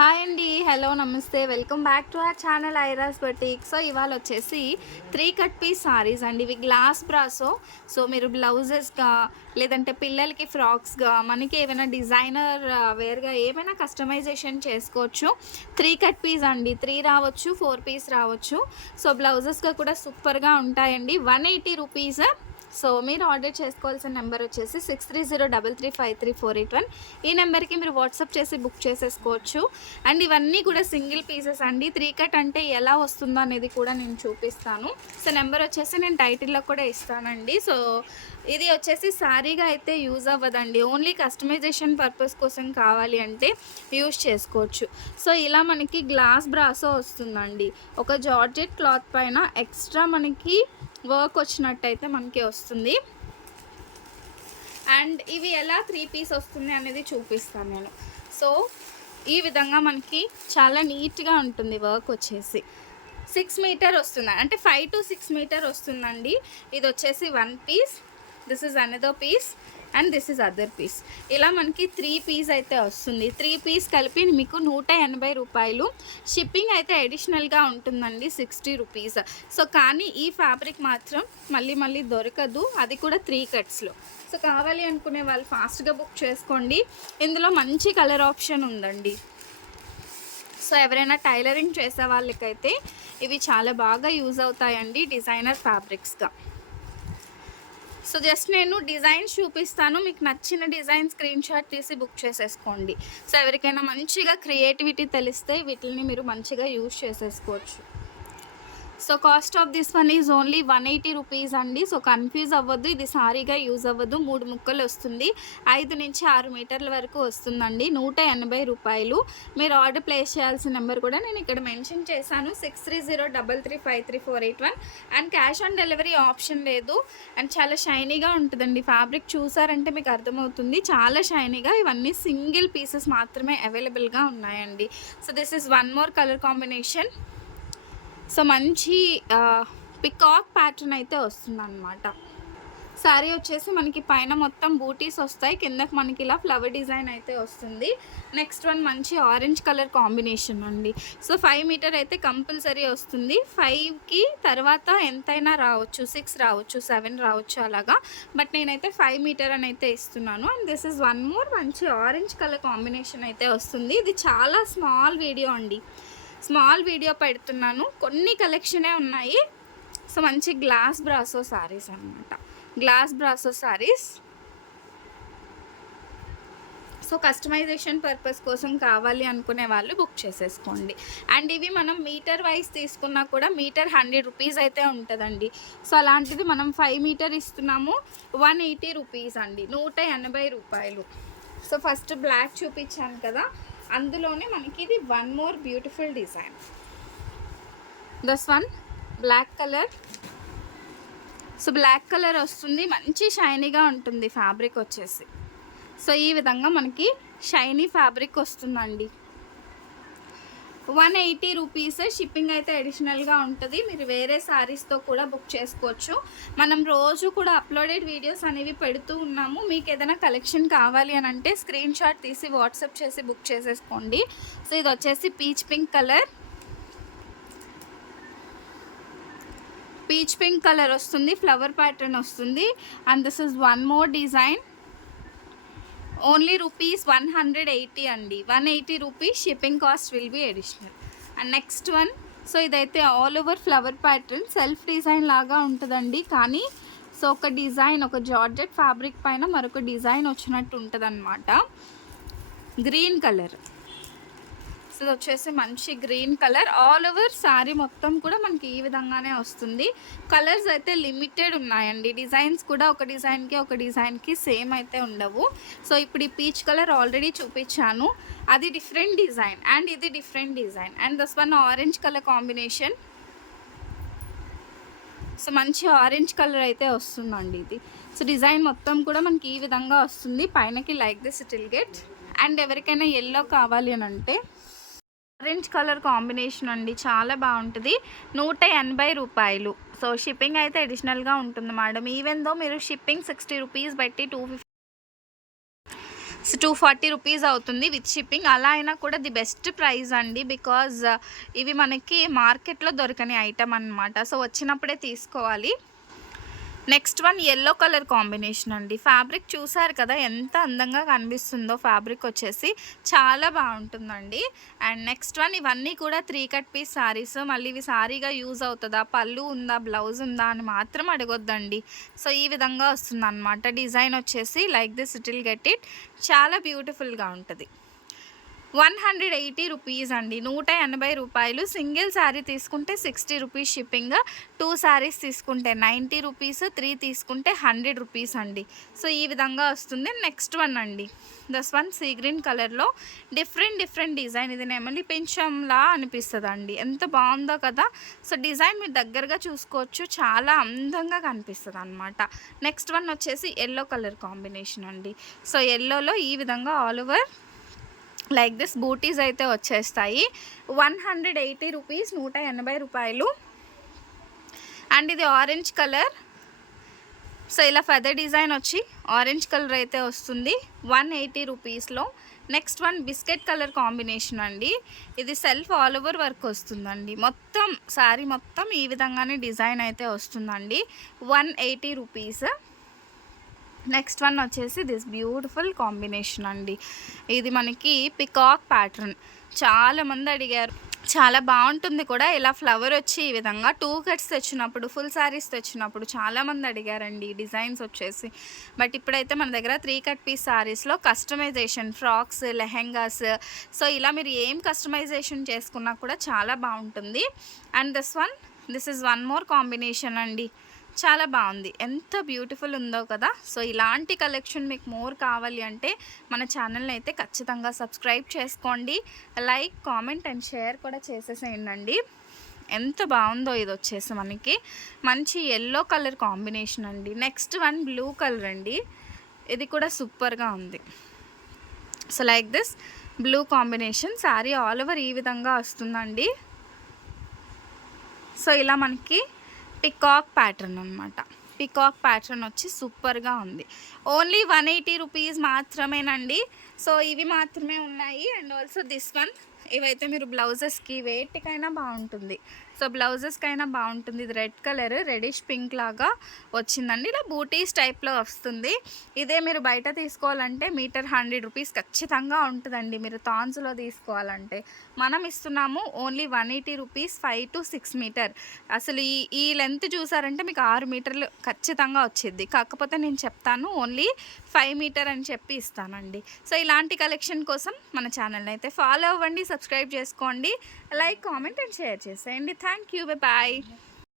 Hi అండి hello నమస్తే. Welcome back to our channel ఐరాస్ బటిక్ సో ఇవాళ వచ్చేసి త్రీ కట్ పీస్ సారీస్ అండి. ఇవి గ్లాస్ బ్రాసో సో మీరు బ్లౌజెస్గా లేదంటే పిల్లలకి ఫ్రాక్స్గా మనకి ఏమైనా డిజైనర్ వేర్గా uh, ఏమైనా కస్టమైజేషన్ చేసుకోవచ్చు. త్రీ కట్ పీస్ అండి. త్రీ రావచ్చు ఫోర్ పీస్ రావచ్చు. సో బ్లౌజెస్గా కూడా సూపర్గా ఉంటాయండి. వన్ ఎయిటీ రూపీస్ సో మీరు ఆర్డర్ చేసుకోవాల్సిన నెంబర్ వచ్చేసి six three zero double three five three four eight one. ఈ నెంబర్కి మీరు వాట్సాప్ చేసి బుక్ చేసేసుకోవచ్చు. అండ్ ఇవన్నీ కూడా సింగిల్ పీసెస్ అండి. త్రీ కట్ అంటే ఎలా వస్తుందో అనేది కూడా నేను చూపిస్తాను. సో నెంబర్ వచ్చేసి నేను టైటిల్లో కూడా ఇస్తానండి. సో ఇది వచ్చేసి సారీగా అయితే యూజ్ అవ్వదండి. ఓన్లీ కస్టమైజేషన్ పర్పస్ కోసం కావాలి అంటే యూజ్ చేసుకోవచ్చు. సో ఇలా మనకి గ్లాస్ బ్రాసో వస్తుందండి. ఒక జార్జెట్ క్లాత్ పైన ఎక్స్ట్రా మనకి వర్క్ వచ్చినట్టయితే మనకి వస్తుంది. అండ్ ఇవి ఎలా త్రీ పీస్ వస్తుంది అనేది చూపిస్తాను నేను. సో ఈ విధంగా మనకి చాలా నీట్గా ఉంటుంది వర్క్ వచ్చేసి. సిక్స్ మీటర్ వస్తుంది. అంటే ఫైవ్ టు సిక్స్ మీటర్ వస్తుందండి. ఇది వచ్చేసి one piece. This is another piece. And this is other piece ఇలా మనకి త్రీ పీస్ అయితే వస్తుంది. త్రీ పీస్ కలిపి మీకు నూట ఎనభై రూపాయలు. షిప్పింగ్ అయితే అడిషనల్గా ఉంటుందండి సిక్స్టీ రూపీస్ సో కానీ ఈ ఫ్యాబ్రిక్ మాత్రం మళ్ళీ మళ్ళీ దొరకదు. అది కూడా త్రీ కట్స్లో సో కావాలి అనుకునే వాళ్ళు ఫాస్ట్గా బుక్ చేసుకోండి. ఇందులో మంచి కలర్ ఆప్షన్ ఉందండి. సో ఎవరైనా టైలరింగ్ చేసే వాళ్ళకైతే ఇవి చాలా బాగా యూజ్ అవుతాయండి డిజైనర్ ఫ్యాబ్రిక్స్గా సో జస్ట్ నేను డిజైన్స్ చూపిస్తాను. మీకు నచ్చిన డిజైన్ స్క్రీన్ షాట్ తీసి బుక్ చేసేసుకోండి. సో ఎవరికైనా మంచిగా క్రియేటివిటీ తెలిస్తే వీటిని మీరు మంచిగా యూజ్ చేసేసుకోవచ్చు. So cost of this one is only one eighty rupees అండి. సో కన్ఫ్యూజ్ అవ్వద్దు. ఇది సారీగా యూజ్ అవ్వదు మూడు ముక్కలు వస్తుంది. ఐదు నుంచి ఆరు మీటర్ల వరకు వస్తుందండి. నూట ఎనభై రూపాయలు. మీరు ఆర్డర్ ప్లేస్ చేయాల్సిన నెంబర్ కూడా నేను ఇక్కడ మెన్షన్ చేశాను. Six three zero double three five three four eight one and cash on delivery option లేదు. అండ్ చాలా షైనీగా ఉంటుందండి. ఫ్యాబ్రిక్ చూసారంటే మీకు అర్థమవుతుంది. చాలా షైనీగా ఇవన్నీ సింగిల్ పీసెస్ మాత్రమే అవైలబుల్గా ఉన్నాయండి. So this is one more colour combination so మంచి పికాక్ ప్యాటర్న్ అయితే వస్తుంది అనమాట శారీ వచ్చేసి మనకి పైన మొత్తం బూటీస్ వస్తాయి. కిందకి మనకి ఇలా ఫ్లవర్ డిజైన్ అయితే వస్తుంది. నెక్స్ట్ వన్ మంచి ఆరెంజ్ కలర్ కాంబినేషన్ అండి. సో ఫైవ్ మీటర్ అయితే కంపల్సరీ వస్తుంది. ఫైవ్కి తర్వాత ఎంతైనా రావచ్చు. సిక్స్ రావచ్చు సెవెన్ రావచ్చు అలాగా. బట్ నేనైతే ఫైవ్ మీటర్ అని అయితే ఇస్తున్నాను. And this is one more మంచి ఆరెంజ్ కలర్ కాంబినేషన్ అయితే వస్తుంది. ఇది చాలా స్మాల్ వీడియో అండి. స్మాల్ వీడియో పెడుతున్నాను. కొన్ని కలెక్షనే ఉన్నాయి. సో మంచి గ్లాస్ బ్రాసో సారీస్ అనమాట glass brasso saris. So customization purpose కోసం కావాలి అనుకునే వాళ్ళు బుక్ చేసేసుకోండి. అండ్ ఇవి మనం మీటర్ వైజ్ తీసుకున్నా కూడా మీటర్ హండ్రెడ్ రూపీస్ అయితే ఉంటుందండి. సో అలాంటిది మనం ఫైవ్ మీటర్ ఇస్తున్నాము. వన్ ఎయిటీ రూపీస్ అండి. నూట ఎనభై రూపాయలు. సో ఫస్ట్ బ్లాక్ చూపించాను కదా. అందులోనే మనకి ఇది one more beautiful design this one black colour so black colour వస్తుంది మంచి షైనీగా ఉంటుంది ఫ్యాబ్రిక్ వచ్చేసి. సో ఈ విధంగా మనకి షైనీ ఫ్యాబ్రిక్ వస్తుందండి. వన్ ఎయిటీ రూపీస్ షిప్పింగ్ అయితే అడిషనల్గా ఉంటుంది. మీరు వేరే శారీస్తో కూడా బుక్ చేసుకోవచ్చు. మనం రోజు కూడా అప్లోడెడ్ వీడియోస్ అనేవి పెడుతూ ఉన్నాము. మీకు ఏదైనా కలెక్షన్ కావాలి అని అంటే స్క్రీన్ షాట్ తీసి వాట్సాప్ చేసి బుక్ చేసేసుకోండి. సో ఇది వచ్చేసి peach pink colour peach pink colour వస్తుంది ఫ్లవర్ ప్యాటర్న్ వస్తుంది. And this is one more design only rupees one hundred eighty అండి. One eighty rupees shipping cost will be additional. And next one so ఇదైతే all over flower pattern self design లాగా ఉంటుందండి. కానీ so ఒక design ఒక georgette fabric పైన మరొక design వచ్చినట్టు ఉంటుంది గ్రీన్ కలర్. అసలు వచ్చేసి మంచి green colour. All over sari మొత్తం కూడా మనకి ఈ విధంగానే వస్తుంది. కలర్స్ అయితే లిమిటెడ్ ఉన్నాయండి. డిజైన్స్ కూడా ఒక డిజైన్కి ఒక డిజైన్కి సేమ్ అయితే ఉండవు. సో ఇప్పుడు ఈ పీచ్ కలర్ ఆల్రెడీ చూపించాను. అది డిఫరెంట్ డిజైన్ అండ్ ఇది different design and this one orange colour combination so మంచి ఆరెంజ్ కలర్ అయితే వస్తుందండి ఇది. సో డిజైన్ మొత్తం కూడా మనకి ఈ విధంగా వస్తుంది. పైనకి లైక్ దిస్ సిటిల్ గెట్ అండ్ ఎవరికైనా ఎల్లో కావాలి అని అంటే ఆరెంజ్ కలర్ కాంబినేషన్ అండి చాలా బాగుంటుంది. నూట ఎనభై రూపాయలు. సో షిప్పింగ్ అయితే అడిషనల్గా ఉంటుంది మేడం. ఈవెన్ దో మీరు షిప్పింగ్ సిక్స్టీ రూపీస్ బట్టి two fifty two forty rupees అవుతుంది విత్ షిప్పింగ్. అలా అయినా కూడా ది బెస్ట్ ప్రైస్ అండి బికాజ్ ఇవి మనకి మార్కెట్లో దొరకని ఐటమ్ అనమాట సో వచ్చినప్పుడే తీసుకోవాలి. Next one yellow colour combination అండి. ఫ్యాబ్రిక్ చూసారు కదా ఎంత అందంగా కనిపిస్తుందో ఫ్యాబ్రిక్ వచ్చేసి చాలా బాగుంటుందండి. అండ్ నెక్స్ట్ వన్ ఇవన్నీ కూడా త్రీ కట్ పీస్ శారీస్ మళ్ళీ ఇవి శారీగా యూజ్ అవుతుందా పళ్ళు ఉందా బ్లౌజ్ ఉందా అని మాత్రం అడగొద్దండి. సో ఈ విధంగా వస్తుంది డిజైన్ వచ్చేసి like this it will get it చాలా బ్యూటిఫుల్గా ఉంటుంది. వన్ హండ్రెడ్ ఎయిటీ రూపీస్ అండి. నూట ఎనభై రూపాయలు సింగిల్ శారీ తీసుకుంటే sixty rupees shipping two saris తీసుకుంటే నైంటీ రూపీస్ త్రీ తీసుకుంటే హండ్రెడ్ రూపీస్ అండి. సో ఈ విధంగా వస్తుంది. నెక్స్ట్ వన్ అండి. దస్ వన్ సీ గ్రీన్ కలర్లో డిఫరెంట్ డిఫరెంట్ డిజైన్. ఇది నెమలి పెంచంలా అనిపిస్తుంది అండి ఎంత బాగుందో కదా. సో డిజైన్ మీరు దగ్గరగా చూసుకోవచ్చు. చాలా అందంగా కనిపిస్తుంది అనమాట నెక్స్ట్ వన్ వచ్చేసి ఎల్లో కలర్ కాంబినేషన్ అండి. సో ఎల్లోలో ఈ విధంగా ఆల్ ఓవర్ లైక్ దిస్ బూటీస్ అయితే వచ్చేస్తాయి. వన్ హండ్రెడ్ ఎయిటీ రూపీస్ నూట ఎనభై రూపాయలు. అండ్ ఇది ఆరెంజ్ కలర్. సో ఇలా ఫెదర్ డిజైన్ వచ్చి ఆరెంజ్ కలర్ అయితే వస్తుంది. వన్ ఎయిటీ రూపీస్లో. Next one biscuit colour combination అండి. ఇది సెల్ఫ్ ఆల్ ఓవర్ వర్క్ వస్తుందండి. మొత్తం శారీ మొత్తం ఈ విధంగానే డిజైన్ అయితే వస్తుందండి. One eighty rupees. Next one వచ్చేసి దిస్ బ్యూటిఫుల్ కాంబినేషన్ అండి. ఇది మనకి పికాక్ ప్యాటర్న్ చాలామంది అడిగారు చాలా బాగుంటుంది కూడా ఇలా ఫ్లవర్ వచ్చి ఈ విధంగా టూ కట్స్ తెచ్చినప్పుడు ఫుల్ శారీస్ తెచ్చినప్పుడు చాలామంది అడిగారండి డిజైన్స్ వచ్చేసి. బట్ ఇప్పుడైతే మన దగ్గర త్రీ కట్ పీస్ శారీస్లో కస్టమైజేషన్ ఫ్రాక్స్ లెహెంగాస్ సో ఇలా మీరు ఏం కస్టమైజేషన్ చేసుకున్నా కూడా చాలా బాగుంటుంది. And this one this is one more combination అండి. చాలా బాగుంది. ఎంత బ్యూటిఫుల్ ఉందో కదా. సో ఇలాంటి కలెక్షన్ మీకు మోర్ కావాలి అంటే మన ఛానల్ని అయితే ఖచ్చితంగా సబ్స్క్రైబ్ చేసుకోండి. లైక్ కామెంట్ అండ్ షేర్ కూడా చేసేసేయండి ఎంత బాగుందో ఇది వచ్చేసి మనకి. మంచి ఎల్లో కలర్ కాంబినేషన్ అండి. నెక్స్ట్ వన్ బ్లూ కలర్ అండి. ఇది కూడా సూపర్గా ఉంది. So like this blue combination sari all over ఈ విధంగా వస్తుందండి. సో ఇలా మనకి పికాక్ ప్యాటర్న్ అనమాట పికాక్ ప్యాటర్న్ వచ్చి సూపర్గా ఉంది. ఓన్లీ వన్ ఎయిటీ రూపీస్ మాత్రమేనండి. సో ఇవి మాత్రమే ఉన్నాయి. అండ్ ఆల్సో దిస్ వన్ ఇవైతే మీరు బ్లౌజెస్కి వేటికైనా బాగుంటుంది. సో బ్లౌజెస్కైనా బాగుంటుంది. ఇది రెడ్ కలర్ రెడిష్ పింక్ లాగా వచ్చిందండి. ఇలా బూటీస్ టైప్లో వస్తుంది. ఇదే మీరు బయట తీసుకోవాలంటే మీటర్ హండ్రెడ్ రూపీస్ ఖచ్చితంగా ఉంటుందండి. మీరు థాన్స్లో తీసుకోవాలంటే. మనం ఇస్తున్నాము only one eighty rupees five to six metre. అసలు ఈ ఈ లెంత్ చూసారంటే మీకు ఆరు మీటర్లు ఖచ్చితంగా వచ్చింది కాకపోతే నేను చెప్తాను ఓన్లీ ఫైవ్ మీటర్ అని చెప్పి ఇస్తానండి. సో ఇలాంటి కలెక్షన్ కోసం మన ఛానల్ని అయితే ఫాలో అవ్వండి సబ్స్క్రైబ్ చేసుకోండి లైక్ కామెంట్ అండ్ షేర్ చేసేయండి. Thank you. బాయ్